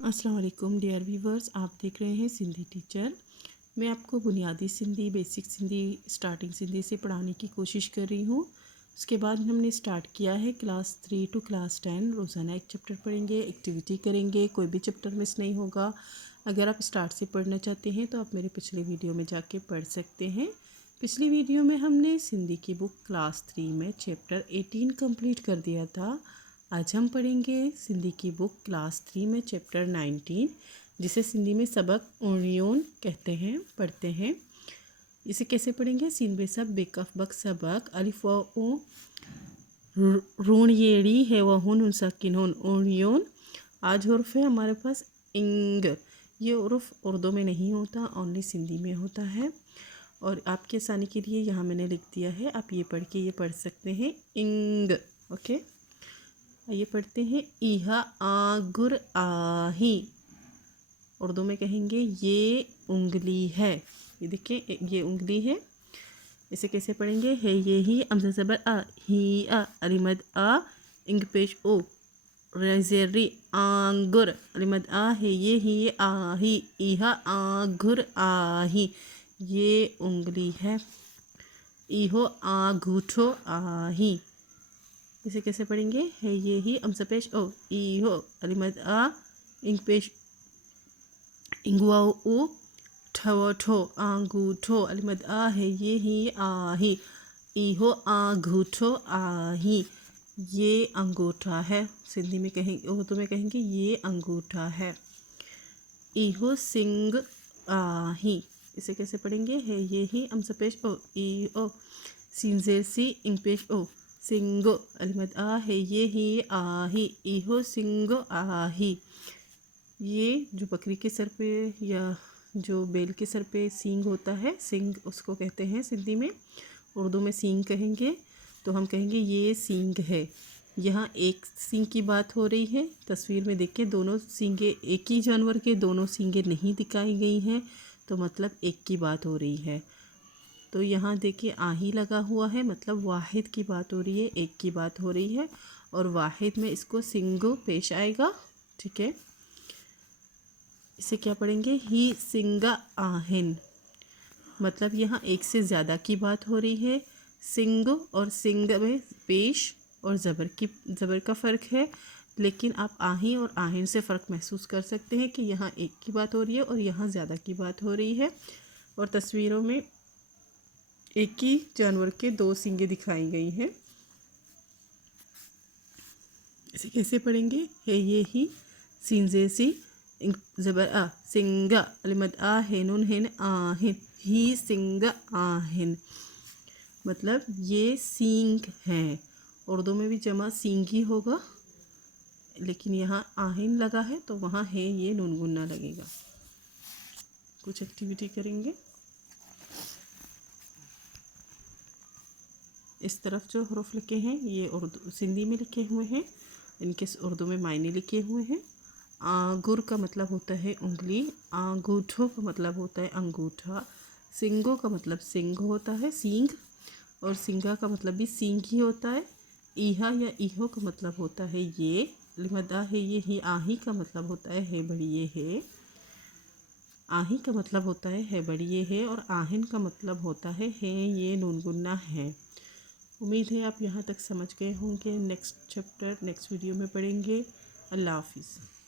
अस्सलाम वालेकुम dear viewers, आप देख रहे हैं सिंधी टीचर। मैं आपको बुनियादी सिंधी, बेसिक सिंधी, स्टार्टिंग सिंधी से पढ़ाने की कोशिश कर रही हूँ। उसके बाद हमने स्टार्ट किया है क्लास 3 टू क्लास 10। रोज़ाना एक चैप्टर पढ़ेंगे, एक्टिविटी करेंगे, कोई भी चैप्टर मिस नहीं होगा। अगर आप स्टार्ट से पढ़ना चाहते हैं तो आप मेरे पिछले वीडियो में जाके पढ़ सकते हैं। पिछली वीडियो में हमने सिंधी की बुक क्लास 3 में चैप्टर 18 कंप्लीट कर दिया था। आज हम पढ़ेंगे सिंधी की बुक क्लास 3 में चैप्टर 19, जिसे सिंधी में सबक उणियोन कहते हैं, पढ़ते हैं। इसे कैसे पढ़ेंगे? सीन बेसब बेकफ बक सबक अलिफ व ओ रूणयेड़ी है व हुन उनसाकिन हुन उणियोन। आज हुर्फ है हमारे पास इंग। ये उर्फ उर्दू में नहीं होता, ओनली सिंधी में होता है। और आपकी आसानी के लिए यहाँ मैंने लिख दिया है, आप ये पढ़ के ये पढ़ सकते हैं इंग। ओके, ये पढ़ते हैं इहा आगुर आही। उर्दू में कहेंगे ये उंगली है। ये देखिए ये उंगली है। इसे कैसे पढ़ेंगे? है ये ही अमज़ा ज़बर आ ही आ अलिमद आ इंग पेश ओ रेज़ेरी आंगुर अलिमद आ है ये ही आही इहा आगुर आही। ये उंगली है। इहो आगूठो आही। इसे कैसे पढ़ेंगे? है ये ही अमज़ा पेश ओ इहो अलिमद आ इंग पेश इंगुआ ओ ठवठो आंगूठो अलिमद आ है ये ही आही इहो आंगूठो आही। ये अंगूठा है। सिंधी में कहेंगे, उर्दू में कहेंगे ये अंगूठा है। इहो सिंग आही। इसे कैसे पढ़ेंगे? है ये ही अमज़ा पेश ओ इहो सिंजेर सी इंग पेश ओ सिंगो अलिमद आ है ये ही आही इहो सिंगो आही। ये जो बकरी के सर पे या जो बैल के सर पे सींग होता है, सिंग उसको कहते हैं सिंधी में। उर्दू में सींग कहेंगे, तो हम कहेंगे ये सींग है। यहाँ एक सींग की बात हो रही है। तस्वीर में देखिए दोनों सींगे एक ही जानवर के दोनों सींगे नहीं दिखाई गई हैं, तो मतलब एक की बात हो रही है। तो यहाँ देखिए आही लगा हुआ है, मतलब वाहिद की बात हो रही है, एक की बात हो रही है। और वाहिद में इसको सिंगो पेश आएगा। ठीक है, इसे क्या पढ़ेंगे? ही सिंगा आहिन, मतलब यहाँ एक से ज़्यादा की बात हो रही है। सिंग और सिंग में पेश और ज़बर का फ़र्क है, लेकिन आप आही और आहिन से फ़र्क महसूस कर सकते हैं कि यहाँ एक की बात हो रही है और यहाँ ज़्यादा की बात हो रही है। और तस्वीरों में एक ही जानवर के दो सींगे दिखाई गई हैं। इसे कैसे पढ़ेंगे? है ये ही सींजे सी ज़बर आ सिंगा अलिमद आ है नून हिन आहिन ही सिंगा आहिन, मतलब ये सींग हैं। उर्दू में भी जमा सींग ही होगा, लेकिन यहाँ आहिन लगा है तो वहाँ है ये नून गुन्ना लगेगा। कुछ एक्टिविटी करेंगे। इस तरफ जो हरूफ लिखे हैं ये उर्दू सिंधी में लिखे हुए हैं, इनके उर्दू में मायने लिखे हुए हैं। आंगुर का मतलब होता है उंगली, आंगूठों का मतलब होता है अंगूठा, सिंगों का मतलब सिंग होता है सींग, और सिंगा का मतलब भी सींग ही होता है। ईहा या ईहो का मतलब होता है ये। लिमदा है ये ही आही का मतलब होता है बड़ी ये है। आही का मतलब होता है बड़ी ये है, और आहिन का मतलब होता है ये नून गुन्ना है। उम्मीद है आप यहाँ तक समझ गए होंगे। नेक्स्ट चैप्टर नेक्स्ट वीडियो में पढ़ेंगे। अल्लाह हाफिज़।